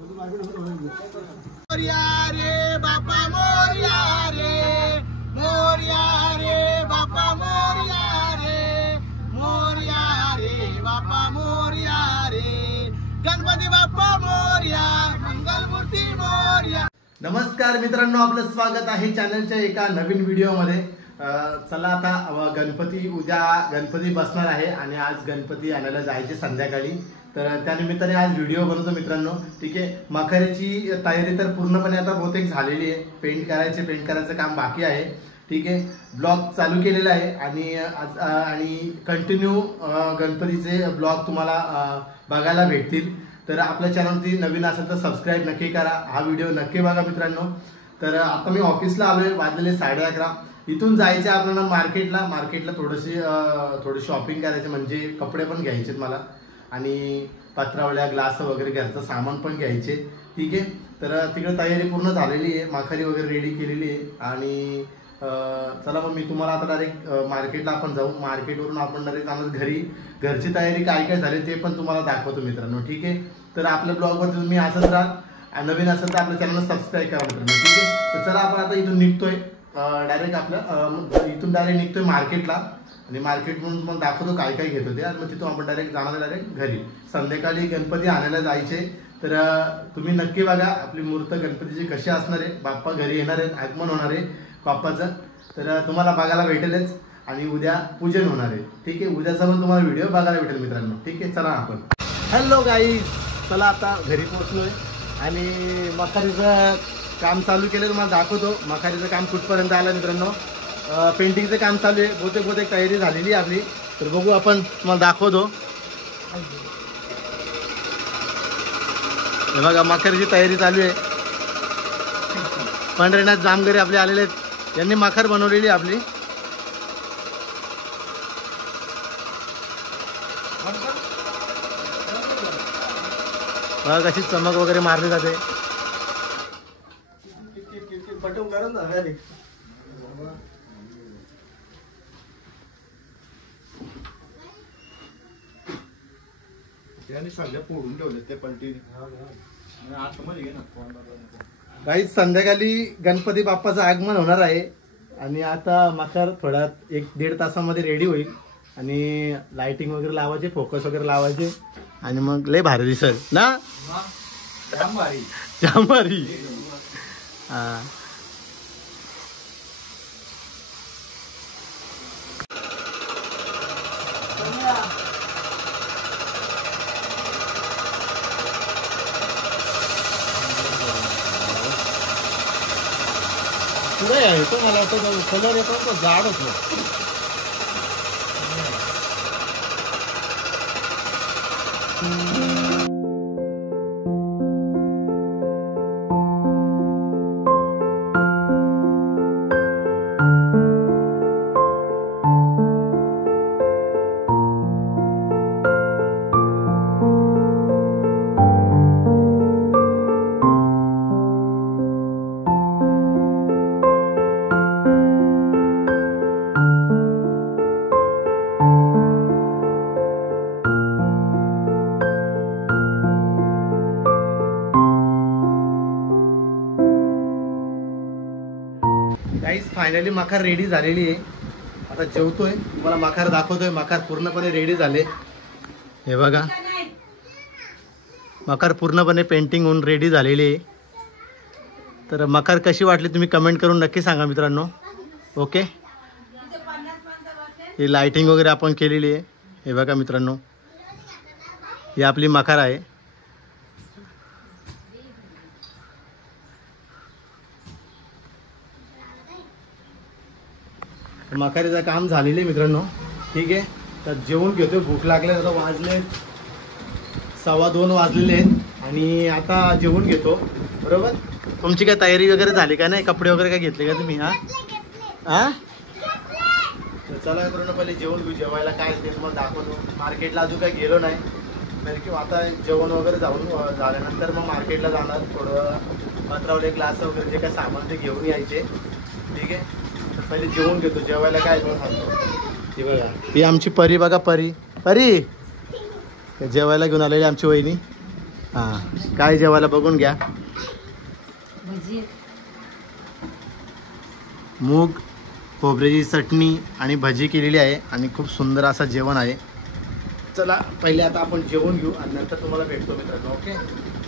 मोरया रे बापा मोरया रे, मोरया रे बापा मोरया रे, मोरया रे बापा मोरया रे, गणपती बाप्पा मोरया, मंगलमूर्ती मोरया। नमस्कार मित्रांनो, आपलं स्वागत आहे चॅनलच्या एका नवीन व्हिडिओमध्ये। चला आता उद्या गणपती बसणार आहे आणि आज गणपती आणायला जायचे संध्याकाळी, तर त्यानिमित्ताने आज व्हिडिओ बनवतो मित्रांनो। ठीक आहे, मखराची तयारी तर पूर्णपणे आता बहुतेक झालेली आहे, पेंट करायचं काम बाकी आहे। ठीक आहे, ब्लॉग चालू केलेला आहे आणि कंटिन्यू गणपतीचे ब्लॉग तुम्हाला बघायला भेटतील। तर आपल्या चॅनलवरती नवीन असेल तर सबस्क्राईब नक्की करा, हा व्हिडिओ नक्की बघा मित्रांनो। तर आता मी ऑफिसला आलोय, वाजलेले 11:30। इथून जायचं आपल्याला मार्केटला थोडी शॉपिंग करायची, म्हणजे कपडे पण घ्यायचे मला आणि पत्रावळ्या ग्लास वगैरे घरचं सामान पण घ्यायचे। ठीक आहे, तर तिकडे तयारी पूर्ण झालेली आहे, माखारी वगैरे रेडी केलेली आहे आणि चला मग मी तुम्हाला आता डायरेक्ट मार्केटला आपण जाऊ, मार्केटवरून आपण डायरेक्ट जाणार घरी। घरची तयारी काय काय झाली ते पण तुम्हाला दाखवतो मित्रांनो। ठीक आहे, तर आपल्या ब्लॉगवर तुम्ही असंच राहा, नवीन असेल तर आपल्या चॅनलला सबस्क्राईब करा मित्रांनो। ठीक आहे, तर चला आपण आता इथून निघतोय, इथून डायरेक्ट निघतोय मार्केटला आणि मार्केटमधून मग दाखवतो काय काय घेतो ते, आणि मग तिथून आपण डायरेक्ट घरी। संध्याकाळी गणपती आणायला जायचे, तर तुम्ही नक्की बघा आपली मूर्त गणपतीची कशी असणार आहे। बाप्पा घरी येणार आहेत, आगमन होणार आहे बाप्पाचं, तर तुम्हाला बघायला भेटेलच आणि उद्या पूजन होणार आहे। ठीक आहे, उद्याचा पण तुम्हाला व्हिडिओ बघायला भेटेल मित्रांनो। ठीक आहे, चला आपण हॅलो गाईज, चला आता घरी पोहोचलोय आणि मखारीचं काम चालू केलं, तुम्हाला दाखवतो मखारीचं काम कुठपर्यंत आलं मित्रांनो। पेंटिंगचं काम चालू आहे, बहुतेक तयारी झालेली आहे आपली, तर बघू आपण, तुम्हाला दाखवतो। हे बघा मखारीची तयारी चालू आहे, पंढरीनाथ जामगरे आपले आलेले आहेत, यांनी मखर बनवलेली आपली। बघा कशी चमक वगैरे मारली जाते। गाईज संध्याकाळी गणपती बाप्पाचं आगमन होणार आहे आणि आता मखर थोड्या 1-1.5 तासामध्ये रेडी होईल आणि लाइटिंग वगैरे लावायचे, फोकस वगैरे लावायचे आणि मग लय भारी दिसेल ना, जाम भारी। हा पुढे येतो, मला वाटतं कलर येतो तो जाड होतो। गाईस फायनली मखर रेडी झालेली आहे, आता जेवतोय, तुम्हाला मखर दाखवतोय। मखर पूर्णपणे रेडी झाले, हे बघा मखर पूर्णपणे पेंटिंग होऊन रेडी झालेली आहे। तर मखर कशी वाटली तुम्ही कमेंट करून नक्की सांगा मित्रांनो। ओके, ही लाइटिंग वगैरे आपण केलेली आहे, हे बघा मित्रांनो, ही आपली मखर आहे। मखारीचं काम झालेलं आहे मित्रांनो। ठीक आहे, तर जेवण घेतो, भूक लागले, आता वाजले 2:15 वाजलेले आहेत आणि आता जेवण घेतो। बरोबर, तुमची काय तयारी वगैरे झाली का नाही, कपडे वगैरे काय घेतले का तुम्ही? हा चला मित्रांनो, पहिले जेवण घेऊ, जेवायला काय ते तुम्हाला दाखवतो। मार्केटला अजून काय गेलो नाही, कारण की आता जेवण वगैरे झाल्यानंतर मग मार्केटला जाणार, थोडं पत्रावले ग्लास वगैरे जे काय सामान ते घेऊन यायचे। ठीक आहे, पहिले जेवण घेतो, जेवायला काय सांगतो। ही बघा, ही आमची परी बघा, परी जेवायला घेऊन आलेली आमची वहिनी। हां काय जेवायला बघून घ्या. मूग खोबऱ्याची चटणी आणि भजी केलेली आहे आणि खूप सुंदर असं जेवण आहे. चला पहिले आता आपण जेवण घेऊ आणि नंतर तुम्हाला भेटतो मित्रांनो. ओके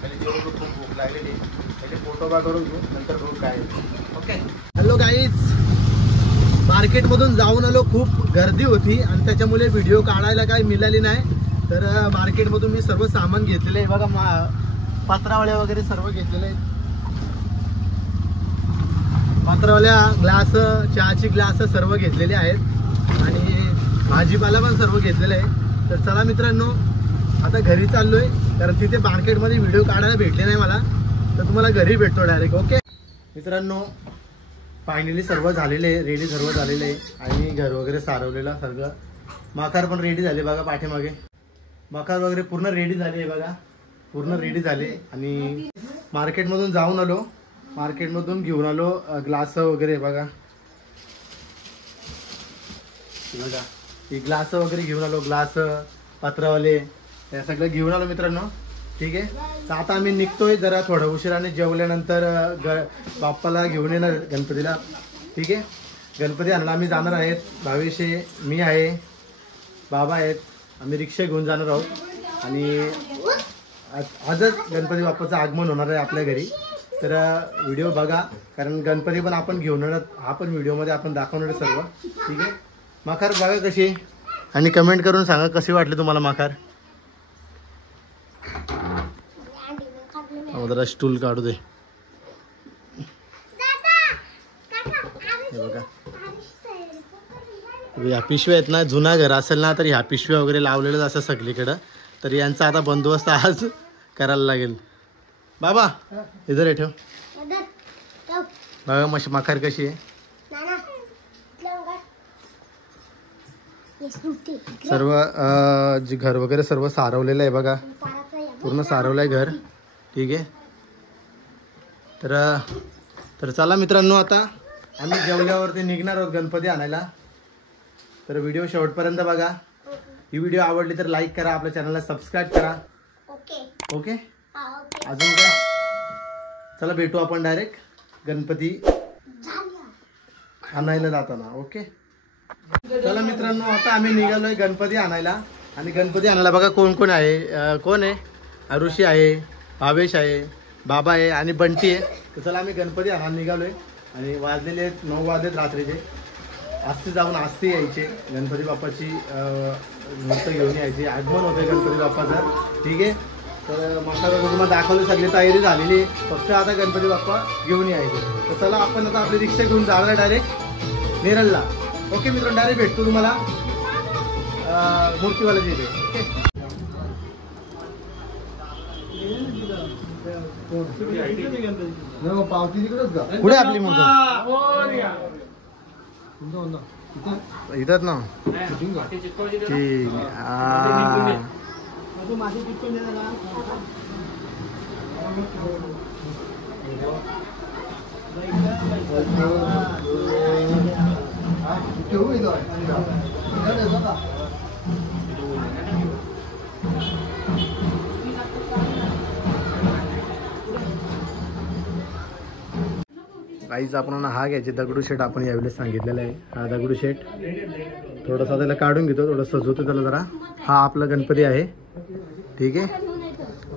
पहिले जेवण खूप भूक लागलेली पहिले फोटोबा करून घेऊ नंतर भूक काय. ओके हॅलो गाईज, मार्केटमधून जाऊन आलो. खूप गर्दी होती आणि त्याच्यामुळे व्हिडिओ काढायला काही मिळाली नाही. तर मार्केटमधून मी सर्व सामान घेतलेलं आहे बघा. पत्रावळ्या वगैरे सर्व घेतलेले आहेत. पत्रावळ्या ग्लास चहाची ग्लास सर्व घेतलेले आहेत आणि भाजीपाला पण सर्व घेतलेला आहे. तर चला मित्रांनो आता घरी चाललोय कारण तिथे मार्केटमध्ये व्हिडिओ काढायला भेटले नाही मला. तर तुम्हाला घरी भेटतो डायरेक्ट. ओके मित्रांनो फायनली सर्व झालेले आहे, रेडी सर्व झालेले आहे आणि घर वगैरे सारवलेलं सगळं. मकार पण रेडी झाले बघा पाठीमागे. मकार वगैरे पूर्ण रेडी झाले बघा, पूर्ण रेडी झाले. आणि मार्केटमधून जाऊन आलो, मार्केटमधून घेऊन आलो ग्लास वगैरे बघा. बघा ही ग्लास वगैरे घेऊन आलो, ग्लास पत्रावाले हे सगळं घेऊन आलो मित्रांनो. ठीक आहे तर आता आम्ही निघतोय जरा थोडं उशिराने जेवल्यानंतर बाप्पाला घेऊन येणार गणपतीला. ठीक आहे गणपती आणायला आम्ही जाणार आहेत. भावेश आहे, मी आहे, बाबा आहेत. आम्ही रिक्षा घेऊन जाणार आहोत आणि आजच गणपती बाप्पाचं आगमन होणार आहे आपल्या घरी. तर व्हिडिओ बघा कारण गणपती पण आपण घेऊन येणार, हा पण व्हिडिओमध्ये आपण दाखवणार सर्व. ठीक आहे मकार बघा कशी आणि कमेंट करून सांगा कशी वाटली तुम्हाला मकार. जरा स्टूल काढू दे. हे बघा ह्या पिशव्या आहेत ना, जुना घर असेल ना तर ह्या पिशव्या वगैरे लावलेलं असं सगळीकडं. तर यांचा आता बंदोबस्त आज करायला लागेल. बाबा इधर हे ठेव. बघा मकार कशी आहे. सर्व जे घर वगैरे सर्व सारवलेलं आहे बघा, पूर्ण सारवलं आहे घर. ठीक आहे तर चला मित्रांनो आता आम्ही जेवल्यावरती निघणार आहोत गणपती आणायला. तर व्हिडिओ शेवटपर्यंत बघा. ही व्हिडिओ आवडली तर लाईक करा, आपल्या चॅनलला सबस्क्राईब करा. ओके अजून काय. चला भेटू आपण डायरेक्ट गणपती आणायला जाताना. ओके चला मित्रांनो आता आम्ही निघालोय गणपती आणायला. आणि गणपती आणायला बघा कोण कोण आहे. कोण आहे, आरुषी आहे, भावेश आहे, बाबा आहे आणि बंटी आहे. तर चला आम्ही गणपती आणायला निघालोय आणि वाजलेले आहेत 9 वाजलेत रात्रीचे. आस्ती जाऊन आस्ती यायचे, गणपती बाप्पाची मूर्त घेऊन यायची. आगमन होते गणपती बाप्पाचं. ठीक आहे तर मकर वगैरे तुम्हाला दाखवली, सगळी तयारी झालेली, फक्त आता गणपती बाप्पा घेऊन यायचे. तर चला आपण आता आपली रिक्षा घेऊन जाणार डायरेक्ट नेरळला. ओके मित्रांनो डायरेक्ट भेटतो तुम्हाला मूर्तीवाल्याची इथे. पावती तिकडेच का पुढे आपली मूर्ती इथंच ना. ठीक काहीच आपण हा घ्यायचे दगडूशेठ. आपण यावेळेस सांगितलेला आहे हा दगडूशेठ. थोडासा त्याला काढून घेतो, थोडं सजवतो त्याला जरा. हा आपला गणपती आहे. ठीक आहे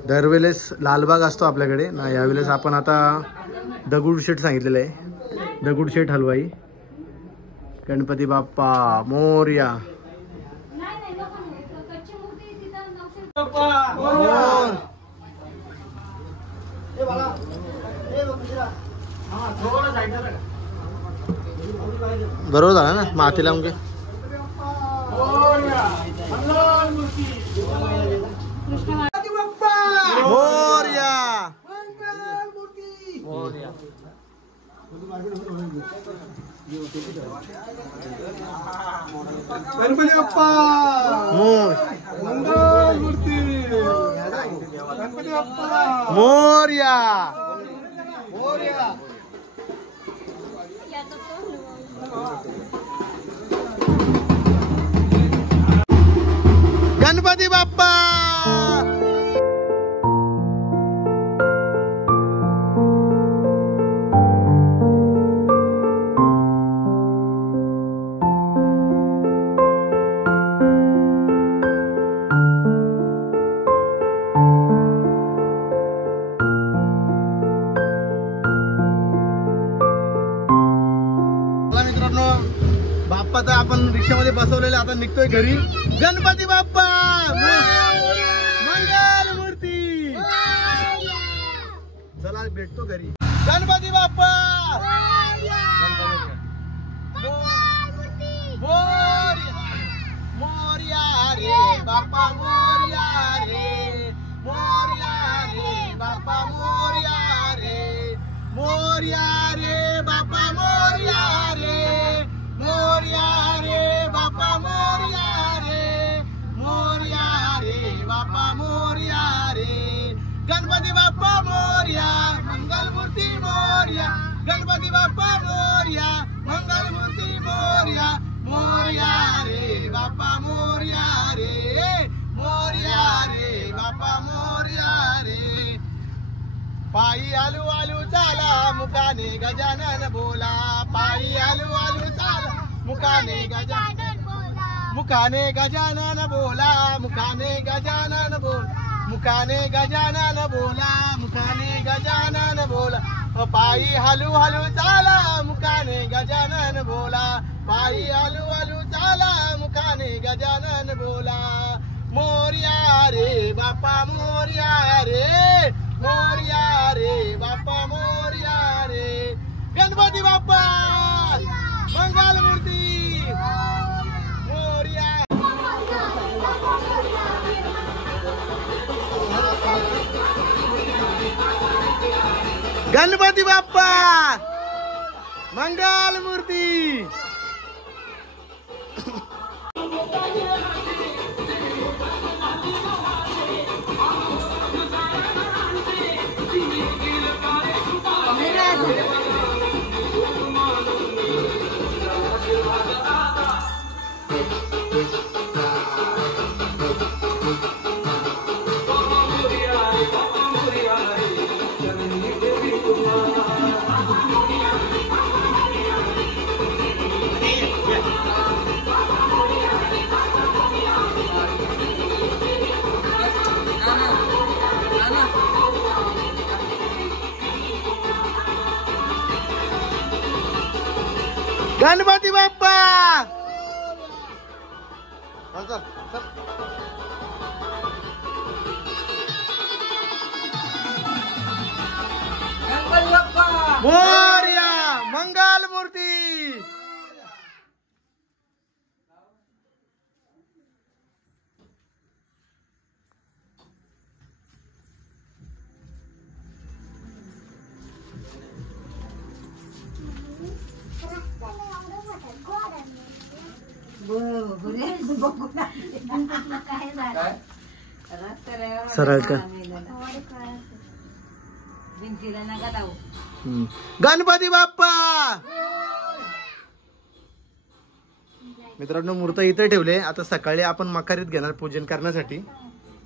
दरवेळेस लालबाग असतो आपल्याकडे ना, यावेळेस आपण आता दगडूशेठ सांगितलेलं आहे. दगडूशेठ हलवाई गणपती बाप्पा मोरया. बरोबर झाला ना माती लावून घे. गणपती बाप्पा मंगलमूर्ती. गणपती बाप्पा मोरया. गणपती बाप्पा. मित्रांनो बाप्पा तर आपण रिक्षामध्ये बसवलेले, आता निघतोय घरी. गणपती बाप्पा मंगल मूर्ती. चला भेटतो घरी. गणपती बाप्पा मोरया रे बाप्पा मोरया रे, मोरया रे बाप्पा मोरया रे, मोरया रे बाप्पा मोरया रे, मोरया रे बाप्पा मोरया रे, मोरया रे बाप्पा मोरया रे. गणपती बाप्पा मोरया मंगल मूर्ती मोरया, गणपती बाप्पा मोरया मंगल मूर्ती मोरया, मोरया रे बाप्पा मोरया रे, मोरया रे बाप्पा मोरया रे. पायी आलू आलू चाला मुखाने गजानन बोला, पायी आलू आलू चाला मुखाने गजानन बोला, मुखाने गजानन बोला, मुखाने गजानन बोला, मुखाने गजानन बोला, मुखाने गजानन बोला. पायी हलू हलू चाला मुखाने गजानन बोला, पायी हलू हलू चाला मुखाने गजानन बोला. मोरया रे बाप्पा मोरया रे, मोरया रे बाप्पा मोरया रे. गणपती बाप्पा मंगल मूर्ती मोरया. गणपती बाप्पा मंगल मूर्ती. गणपती बाप्पा मोरया मंगल मूर्ती. सरळ का गणपती बाप्पा. मित्रांनो मूर्त इथे ठेवले, आता सकाळी आपण मकारीत घेणार पूजन करण्यासाठी.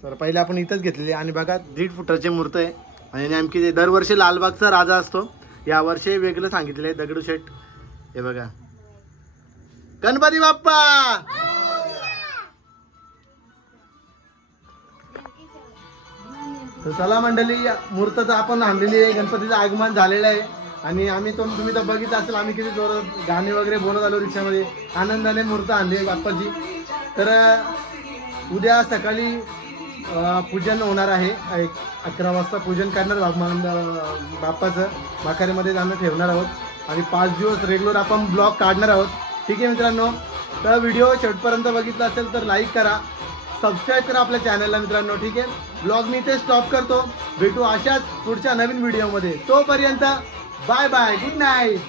तर पहिले आपण इथंच घेतलेले आणि बघा 1.5 फुटाची मूर्त आहे आणि नेमकी ते दरवर्षी लालबागचा राजा असतो, या वर्षी वेगळं सांगितलंय दगडूशेठ. हे बघा गणपती बाप्पा. तर चला मंडळी मूर्त तर आपण आणलेली आहे, गणपतीचं आगमन झालेलं आहे आणि आम्ही तुम्ही तर बघितलं असेल आम्ही किती जोरात गाणे वगैरे बोलत आलो रिक्षामध्ये, आनंदाने मूर्त आणली बाप्पाची. तर उद्या सकाळी पूजन होणार आहे, 11 वाजता पूजन करणार बाप्पाचं. माखारीमध्ये जाणं ठेवणार आहोत आणि 5 दिवस रेग्युलर आपण ब्लॉग काढणार आहोत. ठीक आहे मित्रांनो, तर व्हिडिओ शेवटपर्यंत बघितला असेल तर लाईक करा, सबस्क्राईब करा आपल्या चॅनलला मित्रांनो. ठीक आहे, ब्लॉग मी इथे स्टॉप करतो, भेटू अशाच पुढच्या नवीन व्हिडिओमध्ये. तोपर्यंत बाय बाय, गुड नाईट.